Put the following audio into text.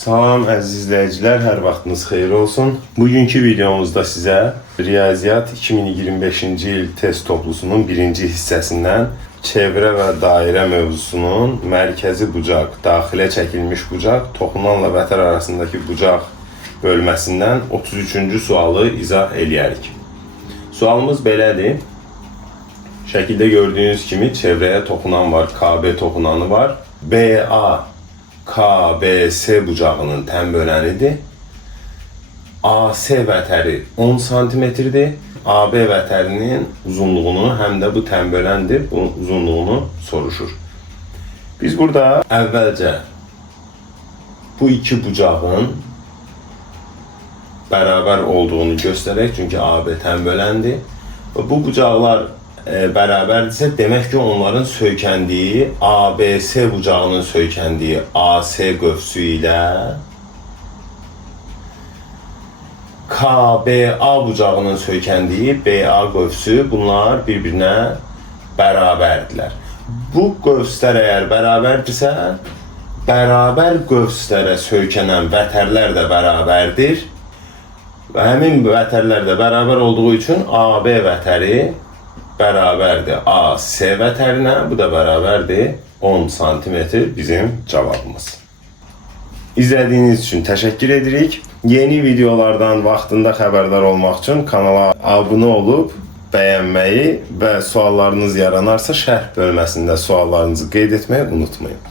Salam əziz izləyicilər, hər vaxtınız xeyir olsun. Bugünkü videomuzda sizə Riyaziyyat 2025-ci il test toplusunun birinci hissəsindən çevrə və dairə mövzusunun mərkəzi bucaq, daxilə çəkilmiş bucaq, toxunanla vətər arasındakı bucaq bölməsindən 33-cü sualı izah eləyərik. Sualımız belədir. Şəkildə gördüyünüz kimi çevrəyə toxunan var, KB toxunanı var. BA KBS bucağının tən bölənidir. AC vətəri 10 cm-dir. AB vətərinin uzunluğunu həm də bu tən böləndir, bu uzunluğunu soruşur. Biz burada əvvəlcə bu iki bucağın bərabər olduğunu göstərək, çünki AB tən böləndir. Və bu bucaqlar bərabərdirsə, demək ki, onların söykəndiyi ABS bucağının söykəndiyi AC qövsü ilə KBA bucağının söykəndiyi BA qövsü, bunlar bir-birinə bərabərdirlər. Bu qövslər əgər bərabərdirsə, bərabər qövslərə söykənən vətərlər də bərabərdir. Və həmin vətərlər də bərabər olduğu üçün AB vətəri bərabərdir AC vətərinə, bu da bərabərdir 10 cm bizim cavabımız. İzlədiyiniz üçün təşəkkür edirik. Yeni videolardan vaxtında xəbərdar olmaq üçün kanala abunə olub, bəyənməyi və suallarınız yaranarsa şərh bölməsində suallarınızı qeyd etməyi unutmayın.